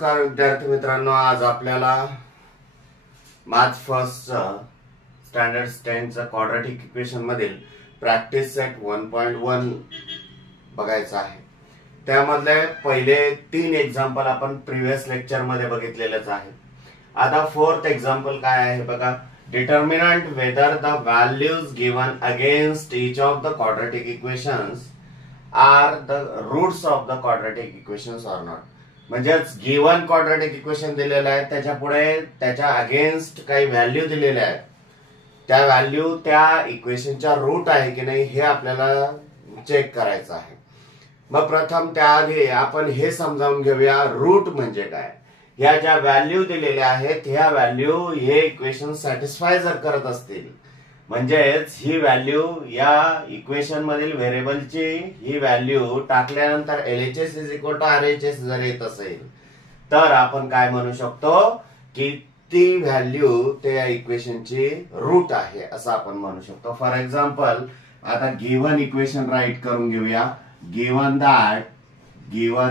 नमस्कार विद्यार्थी मित्रांनो, आज आपल्याला math first standard 10 quadratic equation मधील प्रॅक्टिस सेट 1.1 बघायचा आहे। त्यामधले पहिले 3 एक्झाम्पल आपण प्रीवियस लेक्चर मध्ये बघितलेलेच आहे। आता फोर्थ एक्झाम्पल काय आहे बघा, determinant whether the values given against each of the quadratic equations are the roots of the quadratic equations or not. म्हणजेच गिवन क्वाड्रॅटिक इक्वेशन दिलेलं आहे, त्याच्या पुढे त्याच्या अगेन्स्ट काही व्हॅल्यू दिलेल्या आहेत, त्या व्हॅल्यू त्या इक्वेशनच्या रूट आहे की नाही हे आपल्याला चेक करायचं आहे। मग प्रथम त्याआधी आपण हे समजावून घेऊया रूट म्हणजे काय। ह्या ज्या व्हॅल्यू दिलेल्या आहेत ह्या व्हॅल्यू हे इक्वेशन सॅटिस्फाय जर करत असतील, म्हणजेच ही व्हॅल्यू या इक्वेशन मधील व्हेरिएबलची ही व्हॅल्यू टाकल्यानंतर LHS = RHS जर येत असेल तर आपण काय म्हणू शकतो की ती व्हॅल्यू त्या इक्वेशनची रूट आहे असं आपण म्हणू शकतो। फॉर एक्झाम्पल आता गिवन इक्वेशन राईट करून घेऊया। गिवन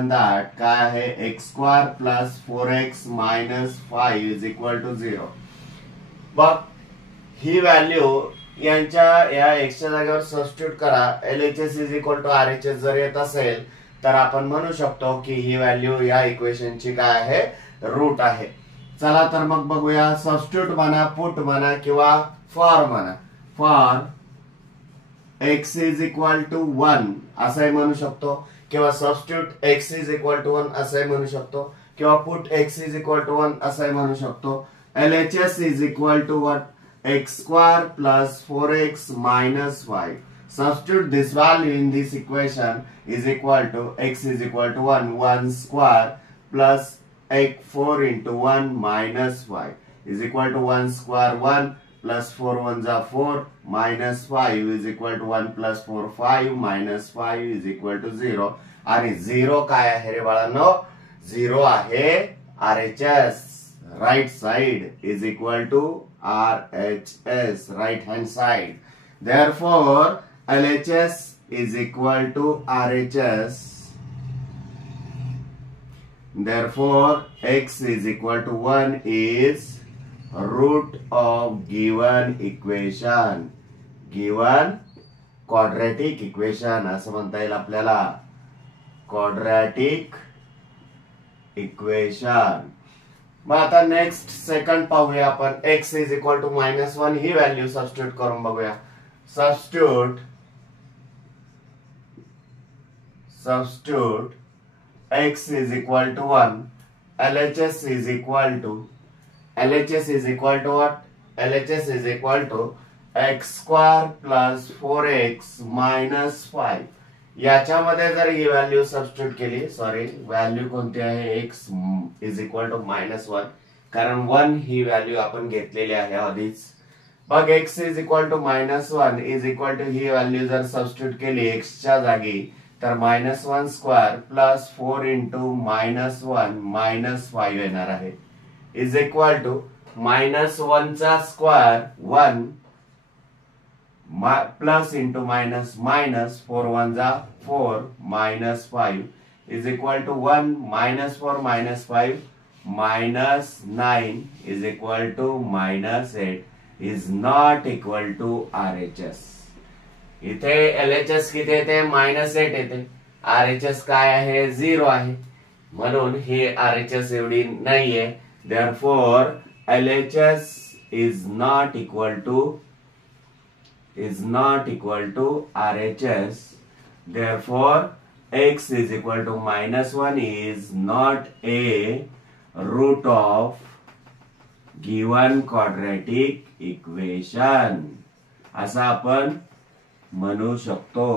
दॅट काय आहे, x² + 4x - 5 = 0। बघ ही व्हॅल्यू या x च्या जागेवर सबस्टिट्यूट करा। LHS = RHS जर येत असेल तर आपण म्हणू शकतो की ही व्हॅल्यू या इक्वेशनची काय आहे, रूट आहे। चला तर मग बघूया, सबस्टिट्यूट म्हणा, पुट म्हणा किंवा फॉर म्हणा। फॉर x = 1 असंही म्हणू शकतो, किंवा सबस्टिट्यूट x = 1 असंही म्हणू शकतो, किंवा पुट x = 1 असंही म्हणू शकतो। LHS = x² + 4x - 5. Substitute this value in this equation is equal to x = 1 square plus 4 × 1 - 5 is equal to 1 square 1 plus 4 1s are 4 minus 5 is equal to 1 plus 4 5 minus 5 is equal to 0। आणि 0 काय आहे रे बाळांनो, 0 आहे RHS, right side is equal to RHS, right hand side। Therefore LHS is equal to RHS। Therefore x is equal to 1 is root of given equation, given quadratic equation असं म्हणता येईल आपल्याला, quadratic equation। मग आता next second पाहूया आपण, x = -1 ही value substitute करून बघूया। Substitute x = 1, LHS is equal to what? LHS is equal to x² + 4x - 5। याच्यामध्ये जर ही व्हॅल्यू सबस्टिट्यूट केली, सॉरी व्हॅल्यू कोणती आहे, x = -1, कारण 1 ही व्हॅल्यू आपण घेतलेली आहे आधीच। मग x = -1 ही व्हॅल्यू जर सबस्टिट्यूट केली x च्या जागी तर -1² + 4 × -1 - 5 येणार आहे, इज इक्वल टू -1 चा square 1 plus into minus minus 4 1s are 4 minus 5 is equal to 1 minus 4 minus 5 minus 9 is equal to -8 is not equal to RHS। इथे LHS किती येते, -8 येते, RHS काय आहे, 0 आहे, म्हणून ही RHS एवढी नाहीये। Therefore LHS is not equal to RHS। Therefore x is equal to -1 is not a root of given quadratic equation असं आपण म्हणू शकतो।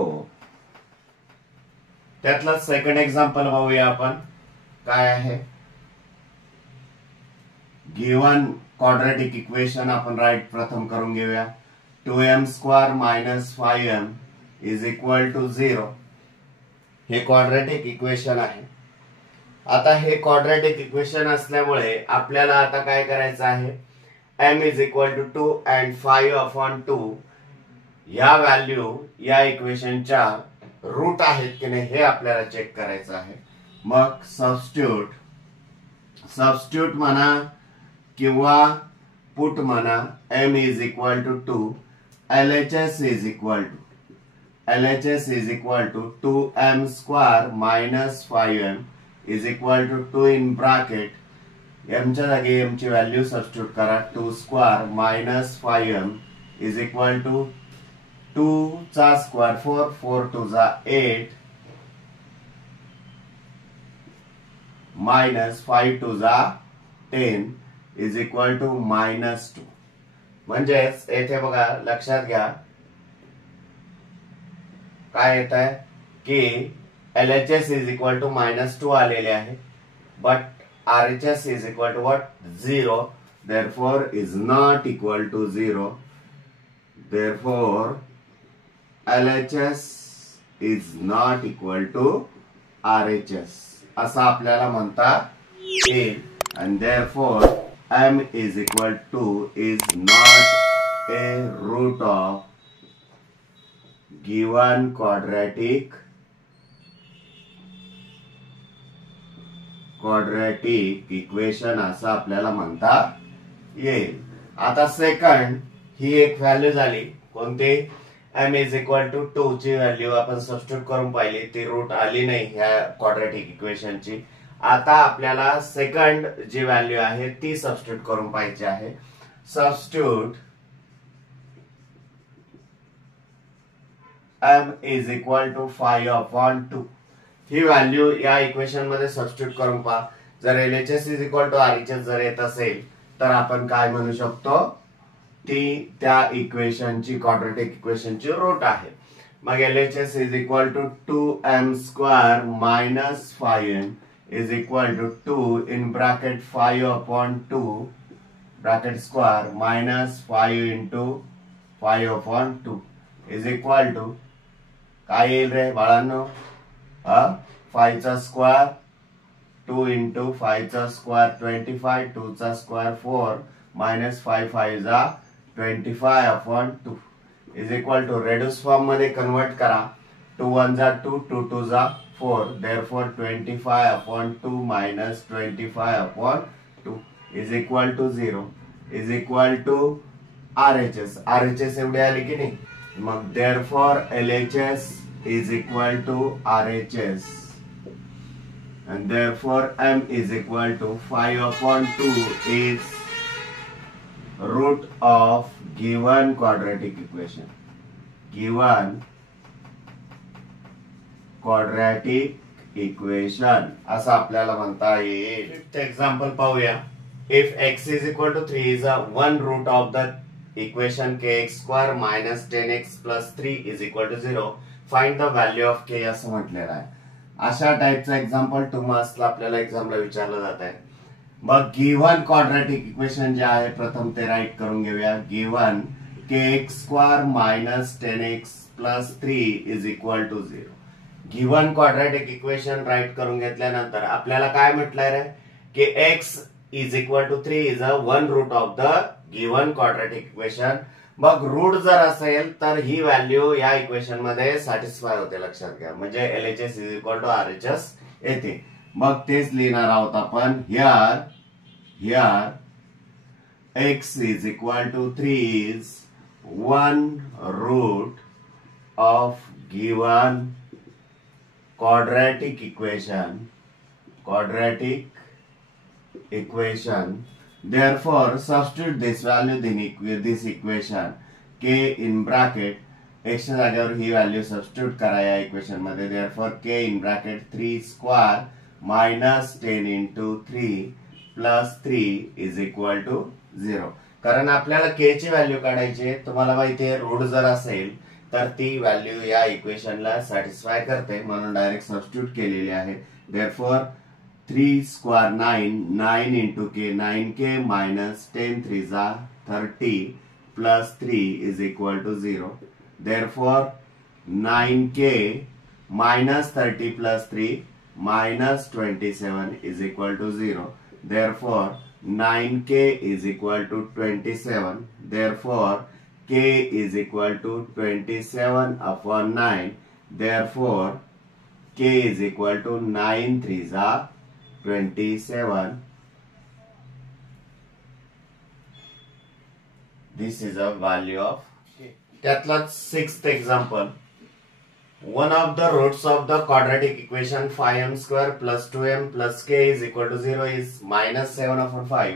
त्यातला सेकंड एक्झाम्पल बघूया आपण, काय आहे, गिवन क्वाड्रॅटिक इक्वेशन आपण राईट प्रथम करून घेऊया। 2m² - 5m is equal to 0 हे क्वाड्रॅटिक इक्वेशन आहे। आता हे क्वाड्रॅटिक इक्वेशन असल्यामुळे आपल्याला आता काय करायचं आहे, m = 2 and 5/2 या व्हॅल्यू या इक्वेशनच्या रूट आहेत की नाही हे आपल्याला चेक करायचं आहे। मग सबस्टिट्यूट सबस्टिट्यूट म्हणा किंवा पुट म्हणा m is equal to 2 LHS is equal to 2m square minus 5m is equal to 2 in bracket m च्या जागी m ची व्हॅल्यू सबस्टिट्यूट करा 2 square minus 5m is equal to 2 चा स्क्वेअर 4 4 2 जा 8 minus 5 2 जा 10 इज इक्वल टू -2. म्हणजेच येथे बघा लक्षात घ्या काय येत आहे की LHS इज इक्वल टू -2 आलेले आहे but RHS is equal to what? 0. Therefore is not equal to 0. Therefore LHS is not equal to RHS असं आपल्याला म्हणता येईल. And therefore m is equal to is not a root of given quadratic equation असं आपल्याला म्हणता येईल. आता second ही एक व्हॅल्यू झाली कोणती m इज इक्वल टू 2 ची व्हॅल्यू आपण सबस्टिट्यूट करून पाहिली ती रूट आली नाही ह्या क्वाड्रॅटिक इक्वेशनची. आता आपल्याला सेकंड जी व्हॅल्यू आहे ती सबस्टिट्यूट करून पाहिजे आहे. Substitute m is equal to 5/2 ही व्हॅल्यू या इक्वेशन मध्ये सबस्टिट्यूट करून पहा. जर LHS is equal to RHS जर येत असेल तर आपण काय म्हणू शकतो ती त्या इक्वेशनची क्वाड्रॅटिक इक्वेशनची रूट आहे. मग LHS is equal to 2m square minus 5m is equal to 2 in bracket 5/2 bracket square minus 5 into 5/2 is equal to काय येईल रे बाळांनो 5 चा स्क्वेअर 2 इंटू 5 चा स्क्वेअर 25 2 चा स्क्वेअर 4 मायनस 5 5 जा 25/2 is equal to reduce form मध्ये कन्वर्ट करा 2 1 जा 2 2 2 जा 4 therefore 25/2 minus 25/2 is equal to 0 is equal to RHS एवढी आली की नाही. मग therefore LHS is equal to RHS and therefore m is equal to 5/2 is root of given quadratic equation. Given quadratic equation असं आपल्याला म्हणता येईल. फिफ्थ एक्झाम्पल पाहूया. If x is equal to 3 is a one root of the equation kx square minus 10x plus 3 is equal to 0. Find the value of k असं म्हटलेलं आहे. अशा टाइपचं example 2 मार्क्सला आपल्याला एक्झामला विचारलं जात आहे. मग गिव्हन क्वाड्रॅटिक इक्वेशन जे आहे प्रथम ते राईट करून घेऊया. Given kx square minus 10x plus 3 is equal to 0. Given quadratic equation write करून घेतल्यानंतर आपल्याला काय म्हटलंय रे की x is equal to 3 is a one root of the given quadratic equation. मग रूट जर असेल तर ही व्हॅल्यू या इक्वेशन मध्ये सॅटिस्फाय होते. लक्षात घ्या म्हणजे LHS is equal to RHS येते. मग तेच लिहिणार आहोत आपण. Here x is equal to 3 is one root of given quadratic equation. Therefore substitute this value in this equation. k in bracket x च्या जागेवर ही व्हॅल्यू सबस्टिट्यूट करा या इक्वेशन मध्ये. therefore k in bracket 3 square minus 10 into 3 plus 3 is equal to 0. कारण आपल्याला k ची value काढायची. तुम्हाला माहिती आहे रूट जर असेल तर ती व्हॅल्यू या इक्वेशनला सॅटिस्फाय करते म्हणून डायरेक्ट सबस्टिट्यूट केलेली आहे. therefore 3 square 9 into k 9k minus 10 3 जा 30 plus 3 is equal to 0. Therefore 9k minus 30 plus 3 minus 27 is equal to 0. Therefore 9k is equal to 27. Therefore k is equal to 27/9. Therefore k is equal to 9 3 जा 27 दिस is a value of के. त्यातलाच 6th example. One of the roots of the quadratic equation 5m square plus 2m plus k is equal to 0 is minus 7 upon 5.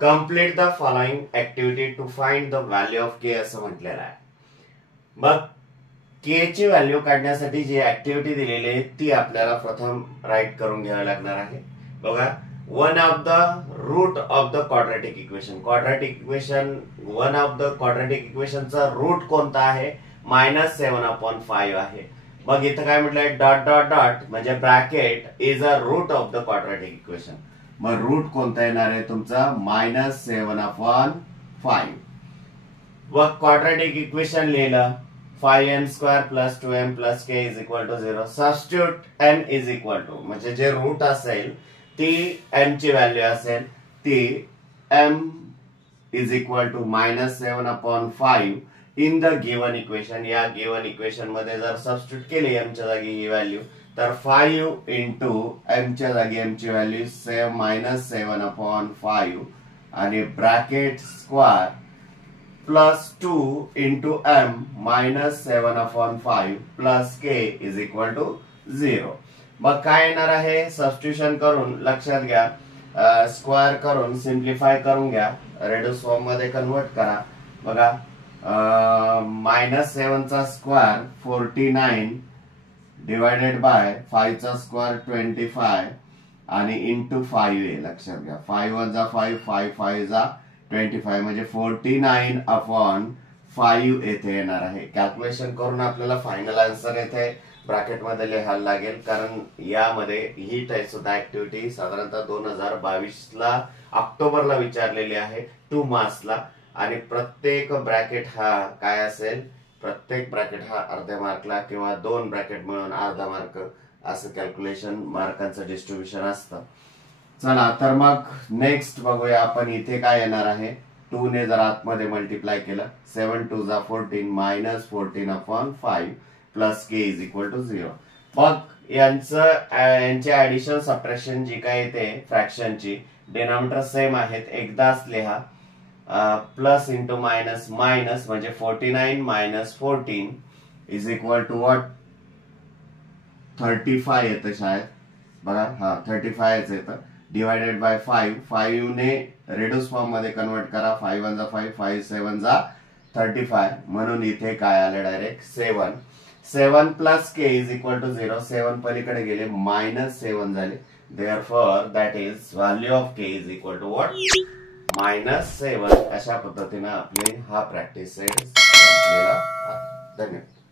Complete the following activity to find the value of k असं म्हटलेलं आहे. मग k ची value काढण्यासाठी जी activity दिलेली आहे ती आपल्याला प्रथम राईट करून घ्यावी लागणार आहे. बघा, one of the root of the quadratic equation. Quadratic equation, one of the quadratic इक्वेशनचा रूट कोणता आहे? -7/5 आहे. मग इथं काय म्हटलंय? डॉट डॉट डॉट म्हणजे bracket is a root of the quadratic equation. मग रूट कोणता येणार आहे तुमचा? -7/5. व क्वाड्रॅटिक इक्वेशन लिहिलं 5m square plus 2m plus k is equal to 0. Substitute m is equal to म्हणजे जे रूट असेल ती m ची व्हॅल्यू असेल ती m is equal to -7/5 in the given equation. या गिवन इक्वेशन मध्ये जर सबस्टिट्यूट केली m च्या जागी ही व्हॅल्यू तर 5 इंटू m च्या जागी m ची व्हॅल्यू -7/5 आणि bracket square plus 2 into m -7/5 plus k is equal to 0. मग काय येणार आहे? सबस्टिट्यूशन करून लक्षात घ्या, स्क्वेअर करून सिम्प्लिफाय करून घ्या, रेड्यूस फॉर्म मध्ये कन्वर्ट करा. बघा, -7 चा स्क्वेअर 49 डिवायडेड बाय 5 चा स्क्वेअर 25 आणि इंटू 5 आहे. लक्षात घ्या, 5 × 5 5 5 25 म्हणजे 49/5 येथे येणार आहे. कॅल्क्युलेशन करून आपल्याला फायनल आन्सर येथे ब्रॅकेट मध्ये लिहायला लागेल, कारण यामध्ये ही टाइप सुद्धा ऍक्टिव्हिटी साधारणतः 2022 ऑक्टोबरला विचारलेली आहे 2 मार्क्सला. आणि प्रत्येक ब्रॅकेट हा काय असेल? प्रत्येक ब्रॅकेट हा अर्ध्या मार्कला किंवा 2 ब्रॅकेट मिळून अर्धा मार्क असं कॅल्क्युलेशन मार्कांचं डिस्ट्रीब्युशन असतं. चला तर मग नेक्स्ट बघूया आपण. इथे काय येणार आहे? 2 ने जर आतमध्ये मल्टिप्लाय केलं 7 2 14 -14/5 plus k is equal to 0. मग यांची ऍडिशन सबट्रॅक्शन जी काय येते फ्रॅक्शनची, डिनॉमिनेटर सेम आहेत, एकदाच लिहा. प्लस इंटू मायनस मायनस म्हणजे 49 - 14 इज इक्वल टू व्हॉट? 35 येतं शायद. बघा, हा 35 येतं. डिवायडेड बाय 5 ने रेड्यूस फॉर्म मध्ये कन्वर्ट करा. 5 × 5 5 7 35 म्हणून इथे काय आलं? Direct 7 plus k is equal to 0. 7 पलीकडे गेले -7 झाले. Therefore that is value of k is equal to what? -7. अशा पद्धतीने आपली हा प्रॅक्टिस सेट संपलेला आहे. धन्यवाद.